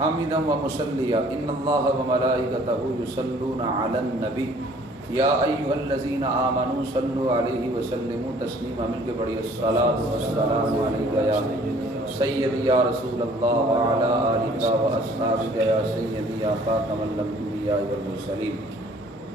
حامدا ومصليا ان الله وملائكته يصلون على النبي یا ایھا الذین آمنوا صلوا علیہ وسلموا تسلیما. مل کے پڑھیے الصلاۃ والسلام علیک یا سیدی یا رسول اللہ وعلی آلک واصحابک یا سیدی یا خاتم الانبیاء والمرسلین.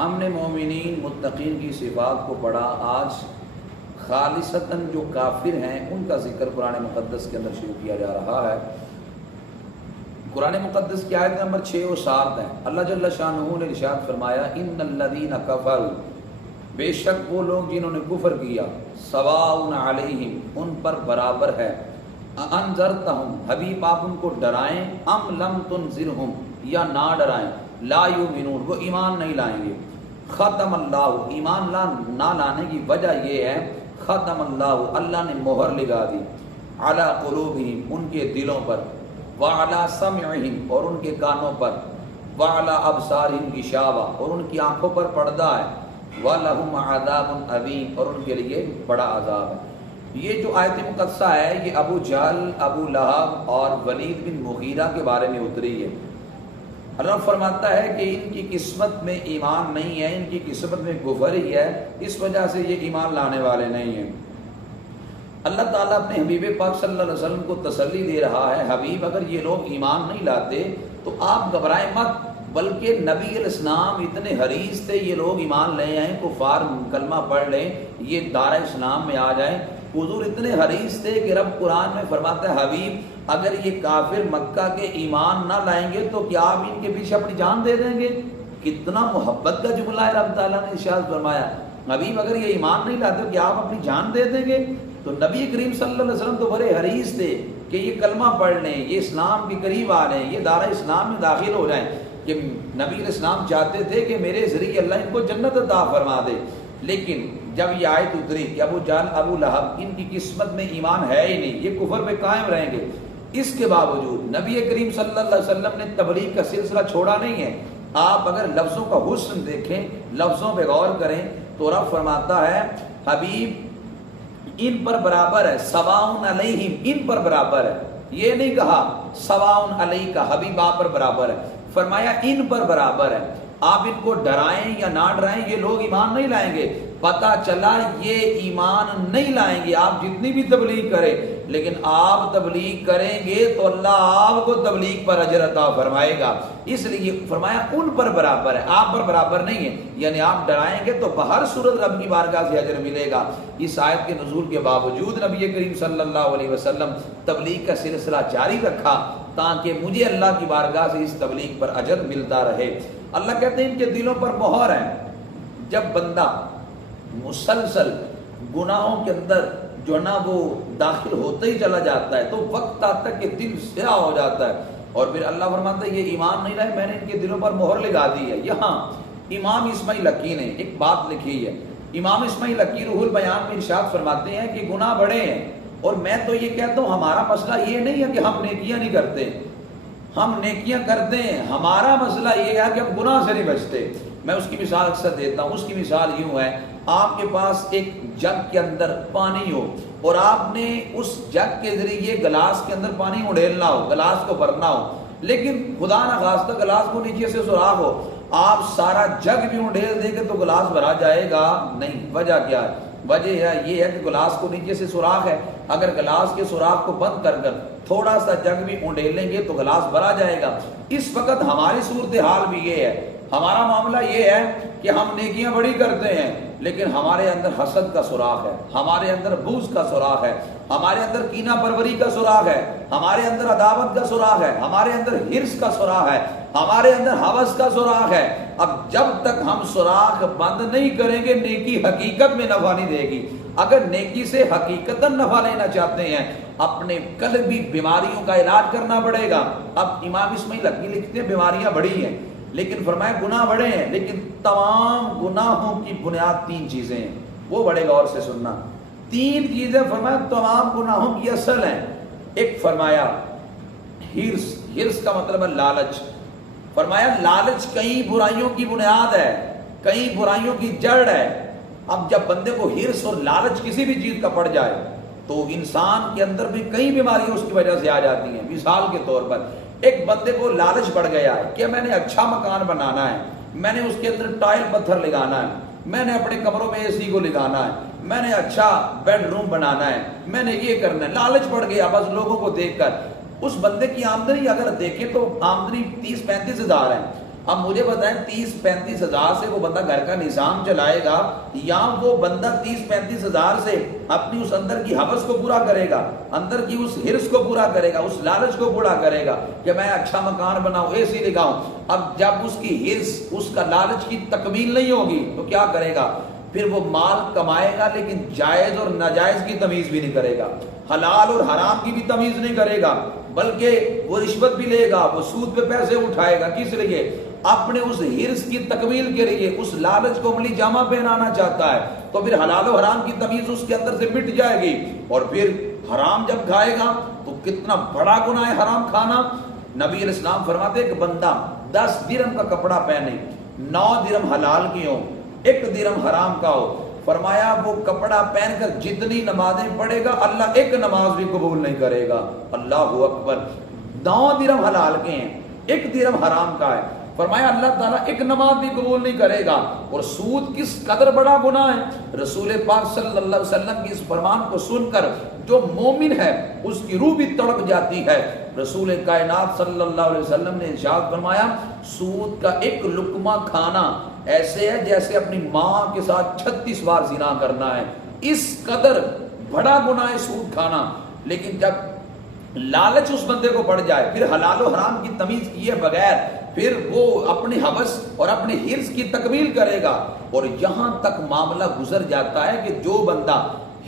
ہم نے مومنین متقین کی صفات کو پڑھا. آج خالصتاً جو کافر ہیں ان کا ذکر قرآن مقدس کے اندر شروع کیا جا رہا ہے. قرآن مقدس کی آیت نمبر 6 و 7 ہے. اللہ جل شانہ نے ارشاد فرمایا ان الذین کفروا، بے شک وہ لوگ جنہوں نے کفر کیا، سواء علیہم، ان پر برابر ہے، انذرتہم، حبیب آپ ان کو ڈرائیں، ام لم تنذرہم، یا نہ ڈرائیں، لا یؤمنون، وہ ایمان نہیں لائیں گے. ختم اللہ، ایمان نہ لانے کی وجہ یہ ہے ختم اللہ، اللہ نے مہر لگا دی، علی قلوبہم، ان کے دلوں پر، وعلی سمعہم، اور ان کے کانوں پر، وعلی ابصارہم غشاوہ، اور ان کی آنکھوں پر پردہ ہے، وَلَهُمْ عَذَابٌ عَظِيمٌ، اور ان کے لیے بڑا عذاب ہے. یہ جو آیت مقدسہ ہے یہ ابو جہل، ابو لہب اور ولید بن مغیرہ کے بارے میں اتری ہے. اللہ فرماتا ہے کہ ان کی قسمت میں ایمان نہیں ہے، ان کی قسمت میں کفر ہی ہے، اس وجہ سے یہ ایمان لانے والے نہیں ہیں. اللہ تعالیٰ اپنے حبیب پاک صلی اللہ علیہ وسلم کو تسلی دے رہا ہے، حبیب اگر یہ لوگ ایمان نہیں لاتے تو آپ گھبرائیں مت، بلکہ نبی علیہ السلام اتنے حریص تھے یہ لوگ ایمان لے آئیں، کفار کلمہ پڑھ لیں، یہ دار اسلام میں آ جائیں. حضور اتنے حریص تھے کہ رب قرآن میں فرماتا ہے حبیب اگر یہ کافر مکہ کے ایمان نہ لائیں گے تو کیا آپ ان کے پیچھے اپنی جان دے دیں گے؟ کتنا محبت کا جملہ ہے. رب تعالیٰ نے ارشاد فرمایا حبیب اگر یہ ایمان نہیں لاتے تو کیا آپ اپنی جان دے دیں گے؟ تو نبی کریم صلی اللہ علیہ وسلم تو بڑے حریص تھے کہ یہ کلمہ پڑھ لیں، یہ اسلام کے قریب آ لیں، یہ دار اسلام میں داخل ہو جائیں، کہ نبی علیہ السلام چاہتے تھے کہ میرے ذریعے اللہ ان کو جنت عطا فرما دے. لیکن جب یہ آیت اتری کہ ابو جہل، ابو لہب، ان کی قسمت میں ایمان ہے ہی نہیں، یہ کفر پہ قائم رہیں گے، اس کے باوجود نبی کریم صلی اللہ علیہ وسلم نے تبلیغ کا سلسلہ چھوڑا نہیں ہے. آپ اگر لفظوں کا حسن دیکھیں، لفظوں پہ غور کریں تو رب فرماتا ہے حبیب ان پر برابر ہے، سواء علیہم، ان پر برابر ہے. یہ نہیں کہا سواء علیک، حبیب آپ پر برابر ہے، فرمایا ان پر برابر ہے. آپ ان کو ڈرائیں یا نہ ڈرائیں یہ لوگ ایمان نہیں لائیں گے. پتہ چلا یہ ایمان نہیں لائیں گے، آپ جتنی بھی تبلیغ کریں، لیکن آپ تبلیغ کریں گے تو اللہ آپ کو تبلیغ پر اجر عطا فرمائے گا. اس لیے فرمایا ان پر برابر ہے، آپ پر برابر نہیں ہے. یعنی آپ ڈرائیں گے تو بہر صورت رب کی بارگاہ سے اجر ملے گا. اس آیت کے نزول کے باوجود نبی کریم صلی اللہ علیہ وسلم تبلیغ کا سلسلہ جاری رکھا تاکہ مجھے اللہ کی بارگاہ سے اس تبلیغ پر اجر ملتا رہے. اللہ کہتے ہیں ان کے دلوں پر مہر ہے. جب بندہ مسلسل گناہوں کے اندر جو ہے نا وہ داخل ہوتا ہی چلا جاتا ہے تو وقت آتا ہے کہ دل سیاہ ہو جاتا ہے، اور پھر اللہ فرماتا ہے یہ ایمان نہیں لائے، میں نے ان کے دلوں پر مہر لگا دی ہے. یہاں امام اسماعیل حقی نے ایک بات لکھی ہے. امام اسماعیل حقی روح البیان میں ارشاد فرماتے ہیں کہ گناہ بڑے ہیں، اور میں تو یہ کہتا ہوں ہمارا مسئلہ یہ نہیں ہے کہ ہم نیکیاں نہیں کرتے، ہم نیکیاں کرتے ہیں، ہمارا مسئلہ یہ ہے کہ ہم گناہ سے نہیں بچتے. میں اس کی مثال اکثر دیتا ہوں. اس کی مثال یوں ہے، آپ کے پاس ایک جگ کے اندر پانی ہو اور آپ نے اس جگ کے ذریعے گلاس کے اندر پانی اڑیلنا ہو، گلاس کو بھرنا ہو، لیکن خدا نہ خواستہ گلاس کو نیچے سے سوراخ ہو، آپ سارا جگ بھی اڑیل دیں گے تو گلاس بھرا جائے گا نہیں. وجہ کیا ہے؟ وجہ یہ ہے کہ گلاس کو نیچے سے سوراخ ہے. اگر گلاس کے سوراخ کو بند کر کر تھوڑا سا جگ بھی اونڈیلیں گے تو گلاس بھرا جائے گا. اس وقت ہماری صورتحال بھی یہ ہے، ہمارا معاملہ یہ ہے کہ ہم نیکیاں بڑی کرتے ہیں لیکن ہمارے اندر حسد کا سوراخ ہے، ہمارے اندر بغض کا سوراخ ہے، ہمارے اندر کینہ پروری کا سوراخ ہے، ہمارے اندر عداوت کا سوراخ ہے، ہمارے اندر حرص کا سوراخ ہے، ہمارے اندر ہوس کا سوراخ ہے. اب جب تک ہم سوراخ بند نہیں کریں گے نیکی حقیقت میں نفع نہیں دے گی. اگر نیکی سے حقیقتاً نفع لینا چاہتے ہیں اپنے قلبی بیماریوں کا علاج کرنا پڑے گا. اب امام اسماعیل حقی لکھتے ہیں بیماریاں بڑی ہیں لیکن فرمایا گناہ بڑے ہیں، لیکن تمام گناہوں کی بنیاد 3 چیزیں ہیں. وہ بڑے غور سے سننا. 3 چیزیں فرمایا تمام گناہوں کی اصل ہیں. ایک فرمایا حرص، حرص کا مطلب ہے لالچ. فرمایا لالچ کئی برائیوں کی بنیاد ہے، کئی برائیوں کی جڑ ہے. اب جب بندے کو حرص اور لالچ کسی بھی چیز کا پڑ جائے تو انسان کے اندر بھی کئی بیماریاں اس کی وجہ سے آ جاتی ہیں. مثال کے طور پر ایک بندے کو لالچ بڑھ گیا ہے کہ میں نے اچھا مکان بنانا ہے، میں نے اس کے اندر ٹائل پتھر لگانا ہے، میں نے اپنے کمروں میں اے سی کو لگانا ہے، میں نے اچھا بیڈ روم بنانا ہے، میں نے یہ کرنا ہے، لالچ بڑھ گیا بس لوگوں کو دیکھ کر. اس بندے کی آمدنی اگر دیکھیں تو آمدنی 30-35 ہزار ہے. اب مجھے بتائیں 30-35 ہزار سے وہ بندہ گھر کا نظام چلائے گا یا وہ بندہ 30-35 ہزار سے اپنی اس اندر کی حوث کو پورا کرے گا، اندر کی اس ہرس کو پورا کرے گا، اس لالچ کو پورا کرے گا کہ میں اچھا مکان بناؤں، اے سی لگاؤں. اب جب اس کی ہرس، اس کا لالچ کی تکمیل نہیں ہوگی تو کیا کرے گا؟ پھر وہ مال کمائے گا لیکن جائز اور ناجائز کی تمیز بھی نہیں کرے گا، حلال اور حرام کی بھی تمیز نہیں کرے گا، بلکہ وہ رشوت بھی لے گا، وہ سود پہ پیسے اٹھائے گا. کس لیے؟ اپنے اس ہرس کی تکمیل کے لیے. اس لالچ کو عملی جامہ پہنانا چاہتا ہے تو پھر حلال و حرام کی تمیز اس کے اندر سے مٹ جائے گی. اور پھر حرام جب کھائے گا تو کتنا بڑا گناہ ہے حرام کھانا. نبی علیہ السلام فرماتے کہ بندہ 10 درہم کا کپڑا پہنے، 9 درہم حلال کی ہو، 1 درہم حرام کا ہو، فرمایا وہ کپڑا پہن کر جتنی نمازیں پڑھے گا اللہ 1 نماز بھی قبول نہیں کرے گا. اللہ اکبر. 9 درہم حلال کے ہیں، 1 درہم حرام کا ہے، فرمایا اللہ تعالیٰ 1 نماز بھی قبول نہیں کرے گا. اور سود کس قدر بڑا گناہ ہے. رسول پاک صلی اللہ علیہ وسلم کی اس فرمان کو سن کر جو مومن ہے اس کی روح بھی تڑپ جاتی ہے. رسول کائنات صلی اللہ علیہ وسلم نے ارشاد فرمایا سود کا 1 لقمہ کھانا ایسے ہے جیسے اپنی ماں کے ساتھ 36 بار زنا کرنا ہے. اس قدر بڑا گناہ ہے سود کھانا. لیکن جب لالچ اس بندے کو پڑ جائے، پھر حلال و حرام کی تمیز کیے بغیر پھر وہ اپنی حوث اور اپنے حرص کی تکمیل کرے گا. اور یہاں تک معاملہ گزر جاتا ہے کہ جو بندہ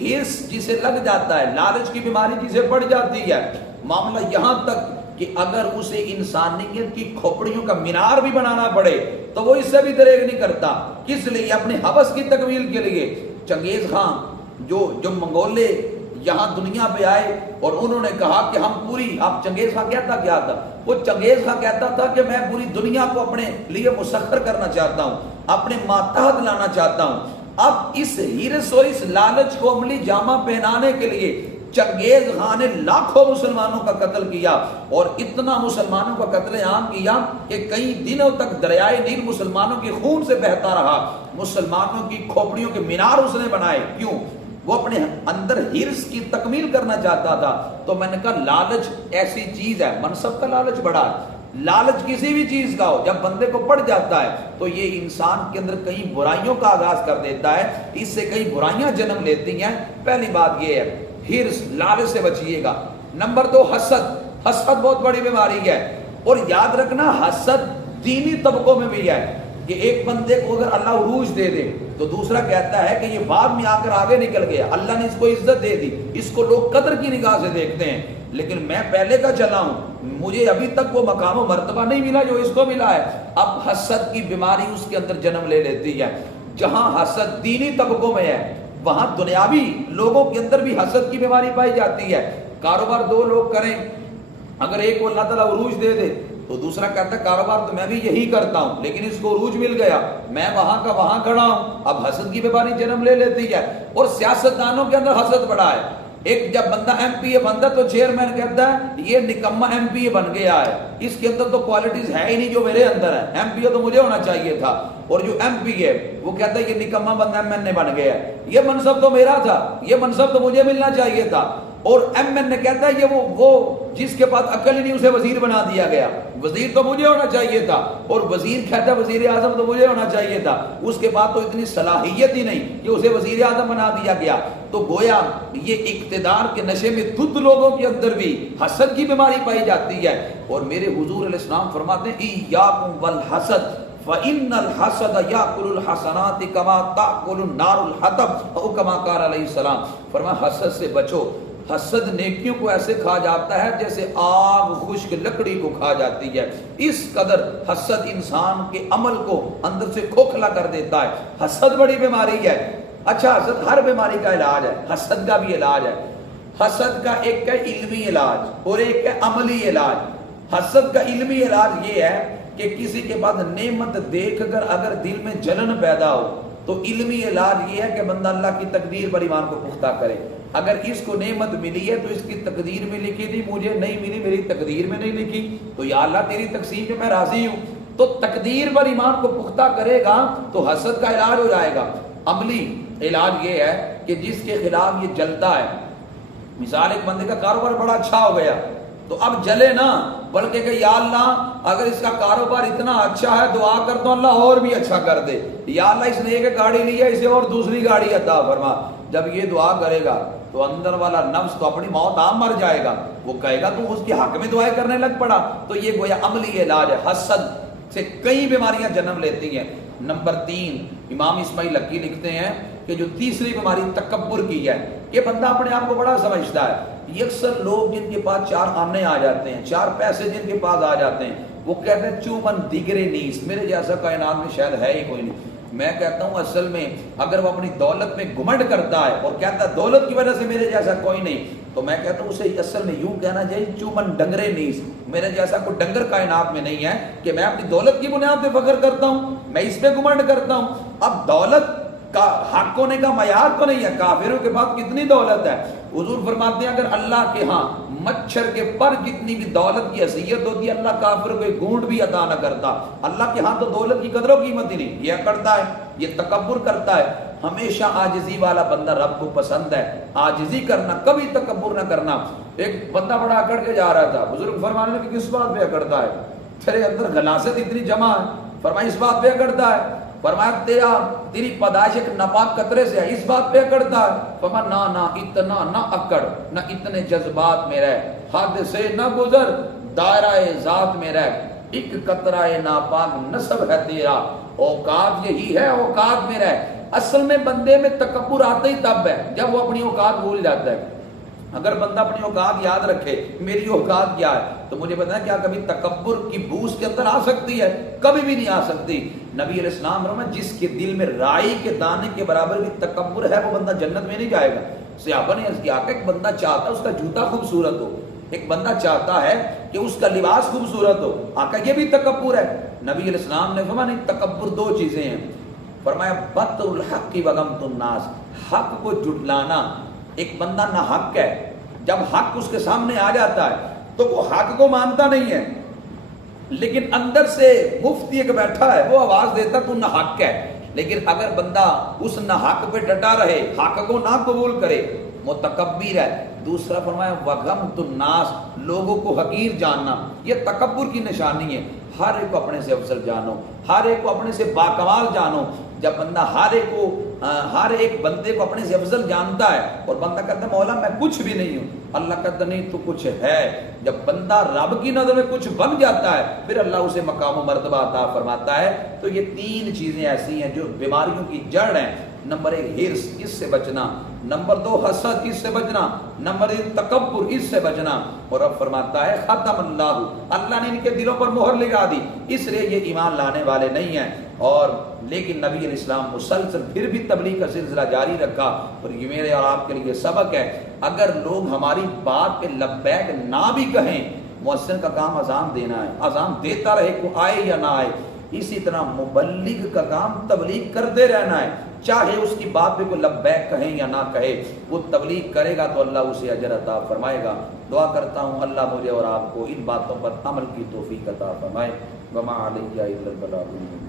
حرص جسے لگ جاتا ہے، لالچ کی بیماری جسے پڑ جاتی ہے، معاملہ یہاں تک کہ اگر اسے انسانیت کی کھوپڑیوں کا مینار بھی بنانا پڑے تو وہ اس سے بھی دریغ نہیں کرتا. کس لیے؟ اپنے حوث کی تکمیل کے لیے. چنگیز خان جو منگولے یہاں دنیا پہ آئے اور انہوں نے کہا کہ ہم پوری، آپ چنگیز خان کہتا کیا تھا؟ وہ چنگیز خان کہتا تھا کہ میں پوری دنیا کو اپنے لیے مسخر کرنا چاہتا ہوں، اپنے ماتحت لانا چاہتا ہوں. اب اس ہرس اور اس لالچ کو عملی جامہ پہنانے کے لیے چنگیز خان نے لاکھوں مسلمانوں کا قتل کیا اور اتنا مسلمانوں کا قتل عام کیا کہ کئی دنوں تک دریائے نیل مسلمانوں کے خون سے بہتا رہا. مسلمانوں کی کھوپڑیوں کے مینار اس نے بنائے. کیوں؟ وہ اپنے اندر ہرس کی تکمیل کرنا چاہتا تھا. تو میں نے کہا لالچ ایسی چیز ہے، منصب کا لالچ بڑا ہے، لالچ کسی بھی چیز کا ہو جب بندے کو پڑ جاتا ہے تو یہ انسان کے اندر کئی برائیوں کا آغاز کر دیتا ہے، اس سے کئی برائیاں جنم لیتی ہیں. پہلی بات یہ ہے ہرس، لالچ سے بچیے گا. نمبر 2 حسد. حسد بہت بڑی بیماری ہے. اور یاد رکھنا حسد دینی طبقوں میں بھی ہے کہ ایک بندے کو اگر اللہ عروج دے دے تو دوسرا کہتا ہے کہ یہ بعد میں آ کر آگے نکل گیا، اللہ نے اس کو عزت دے دی، اس کو لوگ قدر کی نگاہ سے دیکھتے ہیں، لیکن میں پہلے کا چلا ہوں، مجھے ابھی تک وہ مقام و مرتبہ نہیں ملا جو اس کو ملا ہے. اب حسد کی بیماری اس کے اندر جنم لے لیتی ہے. جہاں حسد دینی طبقوں میں ہے وہاں دنیاوی لوگوں کے اندر بھی حسد کی بیماری پائی جاتی ہے. کاروبار 2 لوگ کریں، اگر ایک کو اللہ تعالیٰ عروج دے دے تو دوسرا کہتا ہے کاروبار تو میں بھی یہی کرتا ہوں لیکن اس کو عروج مل گیا، میں وہاں کا وہاں کھڑا ہوں. اب حسد کی بیماری جنم لے لیتی ہے. اور سیاستدانوں کے اندر حسد بڑا ہے. ایک جب بندہ ایم پی اے بنتا تو چیئرمین کہتا ہے یہ نکما ایم پی اے بن گیا ہے، اس کے اندر تو کوالٹیز ہے ہی نہیں جو میرے اندر ہے، ایم پی اے تو مجھے ہونا چاہیے تھا. اور جو ایم پی اے وہ کہتا ہے یہ نکما بندہ ایم این اے بن گیا ہے، یہ منصب تو میرا تھا، یہ منصب تو مجھے ملنا چاہیے تھا. اور ایم این اے کہتا ہے یہ وہ جس کے پاس عقل ہی نہیں اسے وزیر بنا دیا گیا، وزیر تو مجھے ہونا چاہیے تھا. اور وزیر کہتا ہے وزیر اعظم تو مجھے ہونا چاہیے تھا، اس کے بعد تو اتنی صلاحیت ہی نہیں کہ اسے وزیر اعظم بنا دیا گیا. تو گویا یہ اقتدار کے نشے میں دھت لوگوں کے اندر بھی حسد کی بیماری پائی جاتی ہے. اور میرے حضور علیہ السلام فرماتے ہیں ایاکم والحسد فَإِنَّ الْحَسَدَ يَأْكُلُ الْحَسَنَاتِ كَمَا تَأْكُلُ النَّارُ الْحَطَبَ أَوْ كَمَا قَالَ علیہ السلام. فرمایا حسد سے بچو، حسد نیکیوں کو ایسے کھا جاتا ہے جیسے آگ خشک لکڑی کو کھا جاتی ہے. اس قدر حسد انسان کے عمل کو اندر سے کھوکھلا کر دیتا ہے. حسد بڑی بیماری ہے. اچھا حسد ہر بیماری کا علاج ہے، حسد کا بھی علاج ہے. حسد کا ایک ہے علمی علاج اور ایک ہے عملی علاج. حسد کا علمی علاج یہ ہے کہ کسی کے بعد نعمت دیکھ کر اگر دل میں جلن پیدا ہو تو علمی علاج یہ ہے کہ بندہ اللہ کی تقدیر پر ایمان کو پختہ کرے. اگر اس کو نعمت ملی ہے تو اس کی تقدیر میں لکھی تھی، مجھے نہیں ملی، میری تقدیر میں نہیں لکھی، تو یا اللہ تیری تقسیم میں میں راضی ہوں۔ تو تقدیر پر ایمان کو پختہ کرے گا تو حسد کا علاج ہو جائے گا۔ عملی علاج یہ ہے کہ جس کے خلاف یہ جلتا ہے، مثال ایک بندے کا کاروبار بڑا اچھا ہو گیا تو اب جلے نا، بلکہ کہ یا اللہ اگر اس کا کاروبار اتنا اچھا ہے دعا کر دو اللہ اور بھی اچھا کر دے، یا اللہ اس نے ایک گاڑی لی ہے اسے اور دوسری گاڑی عطا فرما۔ جب یہ دعا کرے گا تو اندر والا نفس تو اپنی موت عام مر جائے گا، وہ کہے گا تو اس کے حق میں دعائیں کرنے لگ پڑا۔ تو یہ گویا عملی علاج ہے۔ حسد سے کئی بیماریاں جنم لیتی ہیں۔ نمبر 3 امام اسماعیل حقی لکھتے ہیں کہ جو تیسری بیماری تکبر کی ہے، یہ بندہ اپنے آپ کو بڑا سمجھتا ہے۔ یہ اکثر لوگ جن کے پاس 4 آنے آ جاتے ہیں، 4 پیسے جن کے پاس آ جاتے ہیں، وہ کہتے ہیں چومن دیگرے نیس، میرے جیسا کائنات میں شاید ہے ہی کوئی نہیں۔ میں کہتا ہوں اصل میں اگر وہ اپنی دولت میں گھمنڈ کرتا ہے اور کہتا ہے دولت کی وجہ سے میرے جیسا کوئی نہیں، تو میں کہتا ہوں اسے اصل میں یوں کہنا چاہیے چومن ڈنگرے نیس، میرے جیسا کوئی ڈنگر کائنات میں نہیں ہے کہ میں اپنی دولت کی بنیاد پہ فخر کرتا ہوں، میں اس پہ گھمنڈ کرتا ہوں۔ اب دولت کا حق ہونے کا معیار تو نہیں ہے، کافروں کے پاس کتنی دولت ہے۔ حضور فرماتے ہیں اگر اللہ کے ہاں مچھر کے پر جتنی بھی دولت کی حیثیت ہوتی ہے، اللہ کافر کو ایک گھونٹ بھی عطا نہ کرتا۔ اللہ کے ہاں تو دولت کی قدر و قیمت ہی نہیں، یہ کرتا ہے، یہ تکبر کرتا ہے۔ ہمیشہ عاجزی والا بندہ رب کو پسند ہے، عاجزی کرنا، کبھی تکبر نہ کرنا۔ ایک بندہ بڑا اکڑ کے جا رہا تھا، بزرگ فرمانے لگے کہ کس بات پہ اکڑتا ہے؟ تیرے اندر غلاظت اتنی جمع ہے۔ فرمایا اس بات پہ اکڑتا ہے؟ فرمایا تیری پیدائش ایک ناپاک قطرے سے ہے، اس بات پہ اکڑتا ہے؟ فرمایا نہ اتنا نہ اکڑ، نہ اتنے جذبات میں رہ، حد سے نہ گزر، دائرہ ذات میں رہ، ایک قطرہ ناپاک نسب ہے تیرا، اوقات یہی ہے، اوقات میں رہ۔ اصل میں بندے میں تکبر آتا ہی تب ہے جب وہ اپنی اوقات بھول جاتا ہے۔ اگر بندہ اپنی اوقات یاد رکھے میری اوقات کیا ہے، تو مجھے پتا ہے کیا کبھی تکبر کی بو اس کے اندر آ سکتی ہے؟ کبھی بھی نہیں آ سکتی۔ نبی علیہ السلام نے جس کے دل میں رائی کے دانے کے برابر بھی تکبر ہے وہ بندہ جنت میں نہیں جائے گا۔ صحابہ نے عرض کیا کہ ایک بندہ چاہتا ہے اس کا جوتا خوبصورت ہو، ایک بندہ چاہتا ہے کہ اس کا لباس خوبصورت ہو، آقا یہ بھی تکبر ہے؟ نبی علیہ السلام نے فرمایا نہیں، تکبر 2 چیزیں ہیں۔ فرمایا بطر الحق وغمط الناس، حق کو جھٹلانا۔ ایک بندہ نہ حق ہے، جب حق اس کے سامنے آ جاتا ہے تو وہ حق کو مانتا نہیں ہے، لیکن اندر سے مفتی ایک بیٹھا ہے وہ آواز دیتا تو نہ حق ہے، لیکن اگر بندہ اس نہ حق پہ ڈٹا رہے، حق کو نہ قبول کرے، متکبر ہے۔ دوسرا فرمایا وغمط الناس، لوگوں کو حقیر جاننا، یہ تکبر کی نشانی ہے۔ ہر ایک کو اپنے سے افضل جانو، ہر ایک کو اپنے سے باکمال جانو۔ جب بندہ ہر ایک بندے کو اپنے سے افضل جانتا ہے اور بندہ کہتا ہے مولا میں کچھ بھی نہیں ہوں، اللہ کہتا نہیں تو کچھ ہے۔ جب بندہ رب کی نظر میں کچھ بن جاتا ہے پھر اللہ اسے مقام و مرتبہ عطا فرماتا ہے۔ تو یہ 3 چیزیں ایسی ہیں جو بیماریوں کی جڑ ہیں۔ نمبر 1 ہرس، اس سے بچنا۔ نمبر 2 حسد، اس سے بچنا۔ نمبر 3 تکبر، اس سے بچنا۔ اور اب فرماتا ہے ختم اللہ نے ان کے دلوں پر مہر لگا دی، اس لیے یہ ایمان لانے والے نہیں ہیں۔ اور لیکن نبی علیہ السلام مسلسل پھر بھی تبلیغ کا سلسلہ جاری رکھا۔ اور یہ میرے اور آپ کے لیے سبق ہے، اگر لوگ ہماری بات پہ لبیک نہ بھی کہیں، مؤذن کا کام اذان دینا ہے، اذان دیتا رہے کو آئے یا نہ آئے۔ اسی طرح مبلغ کا کام تبلیغ کرتے رہنا ہے، چاہے اس کی بات پہ کوئی لبیک کہیں یا نہ کہے، وہ تبلیغ کرے گا تو اللہ اسے اجر عطا فرمائے گا۔ دعا کرتا ہوں اللہ مجھے اور آپ کو ان باتوں پر عمل کی توفیق عطا فرمائے۔ وما علیہ الا البلاغ المبین۔